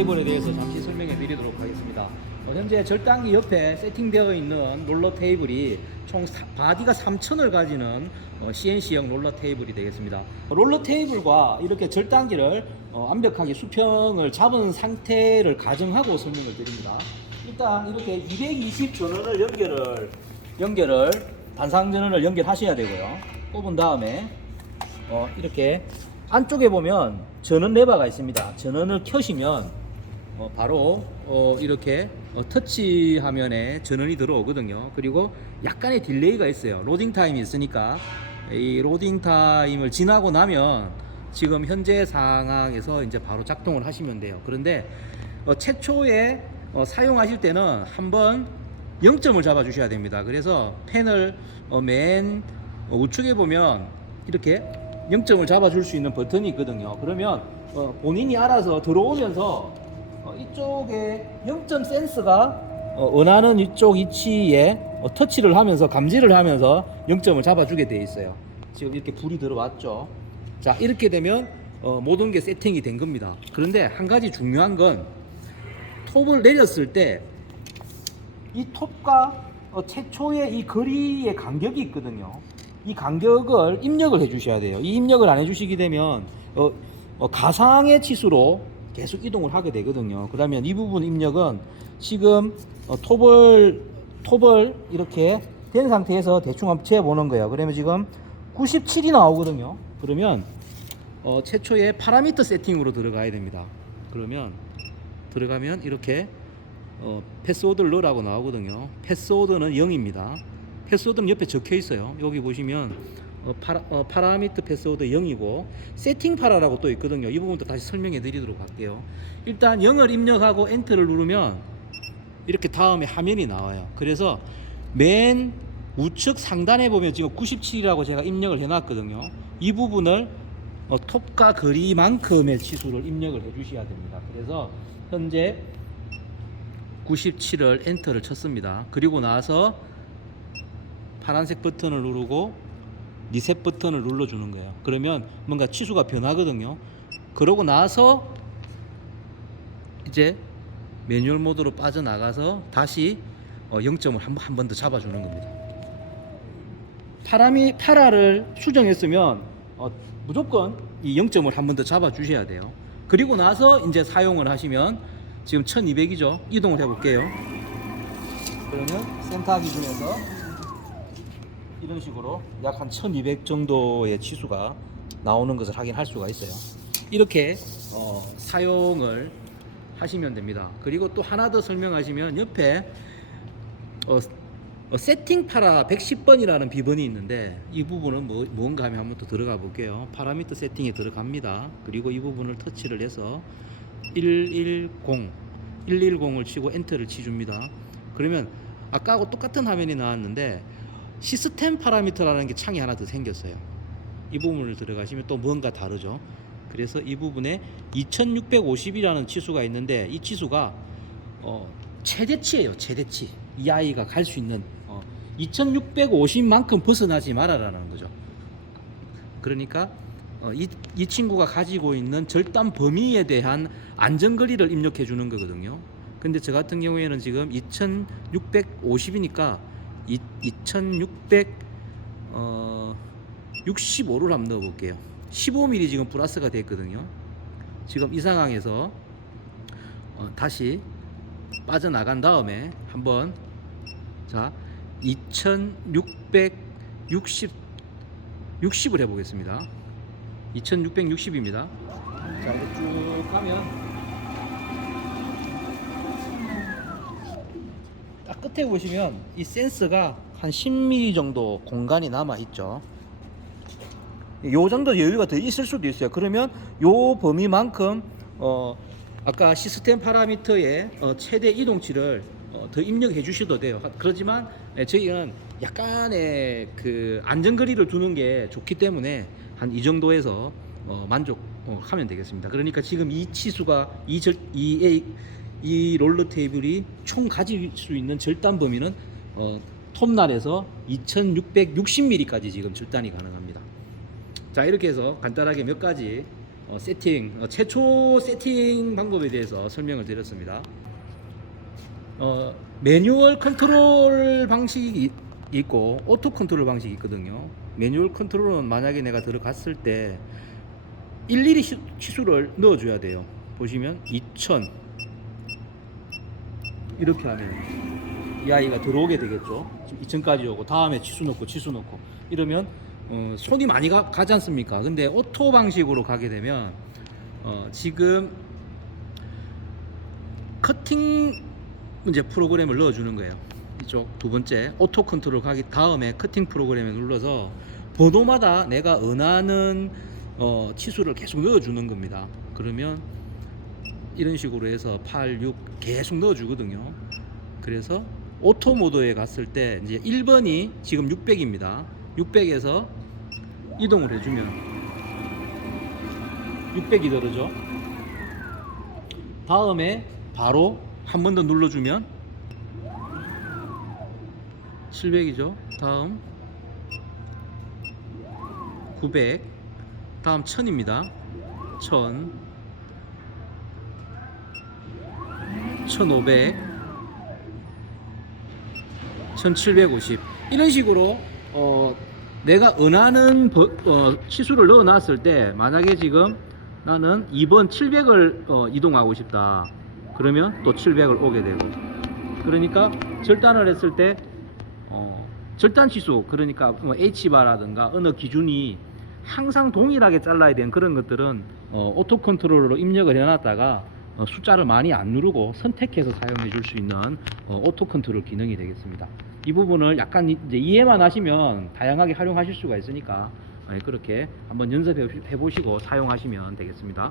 테이블에 대해서 잠시 설명해 드리도록 하겠습니다. 현재 절단기 옆에 세팅되어 있는 롤러 테이블이 총 바디가 3,000을 가지는 CNC형 롤러 테이블이 되겠습니다. 롤러 테이블과 이렇게 절단기를 완벽하게 수평을 잡은 상태를 가정하고 설명을 드립니다. 일단 이렇게 220 전원을 연결을 반상 전원을 연결하셔야 되고요. 꼽은 다음에 이렇게 안쪽에 보면 전원 레버가 있습니다. 전원을 켜시면 바로 이렇게 터치 화면에 전원이 들어오거든요. 그리고 약간의 딜레이가 있어요. 로딩 타임이 있으니까 이 로딩 타임을 지나고 나면 지금 현재 상황에서 이제 바로 작동을 하시면 돼요. 그런데 최초에 사용하실 때는 한번 0점을 잡아 주셔야 됩니다. 그래서 펜을 맨 우측에 보면 이렇게 0점을 잡아줄 수 있는 버튼이 있거든요. 그러면 본인이 알아서 들어오면서 이쪽에 0점 센서가 원하는 이쪽 위치에 터치를 하면서 감지를 하면서 0점을 잡아주게 되어 있어요. 지금 이렇게 불이 들어왔죠. 자, 이렇게 되면 모든 게 세팅이 된 겁니다. 그런데 한 가지 중요한 건 톱을 내렸을 때 이 톱과 최초의 이 거리의 간격이 있거든요. 이 간격을 입력을 해 주셔야 돼요. 이 입력을 안 해 주시게 되면 가상의 치수로 계속 이동을 하게 되거든요. 그러면 이 부분 입력은 지금 톱을 이렇게 된 상태에서 대충 한번 재어 보는 거예요. 그러면 지금 97이 나오거든요. 그러면 최초의 파라미터 세팅으로 들어가야 됩니다. 그러면 들어가면 이렇게 패스워드를 넣으라고 나오거든요. 패스워드는 0입니다. 패스워드는 옆에 적혀 있어요. 여기 보시면 파라미터 패스워드 0이고 세팅 파라라고 또 있거든요. 이 부분도 다시 설명해 드리도록 할게요. 일단 0을 입력하고 엔터를 누르면 이렇게 다음에 화면이 나와요. 그래서 맨 우측 상단에 보면 지금 97이라고 제가 입력을 해 놨거든요. 이 부분을 톱과 거리만큼의 치수를 입력을 해 주셔야 됩니다. 그래서 현재 97을 엔터를 쳤습니다. 그리고 나서 파란색 버튼을 누르고 리셋 버튼을 눌러주는 거예요. 그러면 뭔가 치수가 변하거든요. 그러고 나서 이제 매뉴얼 모드로 빠져나가서 다시 0점을 한 번 더 잡아주는 겁니다. 파라를 수정했으면 무조건 이 0점을 한 번 더 잡아주셔야 돼요. 그리고 나서 이제 사용을 하시면 지금 1200이죠. 이동을 해볼게요. 그러면 센터 기준에서 이런 식으로 약 한 1200 정도의 치수가 나오는 것을 확인할 수가 있어요. 이렇게 사용을 하시면 됩니다. 그리고 또 하나 더 설명하시면 옆에 세팅 파라 110번이라는 비번이 있는데 이 부분은 뭔가 하면 한번 또 들어가 볼게요. 파라미터 세팅에 들어갑니다. 그리고 이 부분을 터치를 해서 110을 치고 엔터를 치줍니다. 그러면 아까하고 똑같은 화면이 나왔는데 시스템 파라미터라는 게 창이 하나 더 생겼어요. 이 부분을 들어가시면 또 뭔가 다르죠. 그래서 이 부분에 2650이라는 치수가 있는데 이 치수가 최대치예요. 최대치. 이 아이가 갈 수 있는 2650만큼 벗어나지 말아라는 거죠. 그러니까 이 친구가 가지고 있는 절단 범위에 대한 안전거리를 입력해 주는 거거든요. 근데 저 같은 경우에는 지금 2650이니까 2665를 한번 넣어 볼게요. 15mm 지금 플러스가 됐거든요. 지금 이 상황에서 다시 빠져나간 다음에 한번 자 2660을 해보겠습니다. 2660입니다. 자, 이렇게 쭉 가면 딱 끝에 보시면 이 센서가 한 10mm 정도 공간이 남아 있죠. 요 정도 여유가 더 있을 수도 있어요. 그러면 요 범위만큼 아까 시스템 파라미터의 최대 이동치를 더 입력해 주셔도 돼요. 그렇지만 저희는 약간의 그 안전거리를 두는 게 좋기 때문에 한 이 정도에서 만족하면 되겠습니다. 그러니까 지금 이 치수가 이 롤러 테이블이 총 가질 수 있는 절단 범위는 톱날에서 2660mm까지 지금 절단이 가능합니다. 자, 이렇게 해서 간단하게 몇 가지 세팅, 최초 세팅 방법에 대해서 설명을 드렸습니다. 매뉴얼 컨트롤 방식이 있고 오토 컨트롤 방식이 있거든요. 매뉴얼 컨트롤은 만약에 내가 들어갔을 때 일일이 치수를 넣어줘야 돼요. 보시면 2000 이렇게 하면 이 아이가 들어오게 되겠죠. 지금 2000까지 오고 다음에 치수 넣고 이러면 손이 많이 가지 않습니까? 근데 오토 방식으로 가게 되면 지금 커팅 이제 프로그램을 넣어주는 거예요. 이쪽 두 번째 오토 컨트롤 가기 다음에 커팅 프로그램에 눌러서 번호마다 내가 원하는 치수를 계속 넣어주는 겁니다. 그러면 이런 식으로 해서 8, 6 계속 넣어주거든요. 그래서 오토 모드에 갔을 때 이제 1번이 지금 600입니다. 600에서 이동을 해주면 600이 들어죠. 다음에 바로 한 번 더 눌러주면 700이죠. 다음 900, 다음 1000입니다. 1000, 1500, 1750 이런 식으로 내가 원하는 치수를 넣어놨을 때 만약에 지금 나는 2번 700을 이동하고 싶다 그러면 또 700을 오게 되고 그러니까 절단을 했을 때 절단 치수 그러니까 뭐 H바라든가 어느 기준이 항상 동일하게 잘라야 되는 그런 것들은 오토 컨트롤러로 입력을 해놨다가 숫자를 많이 안 누르고 선택해서 사용해 줄 수 있는 오토 컨트롤 기능이 되겠습니다. 이 부분을 약간 이제 이해만 하시면 다양하게 활용하실 수가 있으니까 그렇게 한번 연습해 보시고 사용하시면 되겠습니다.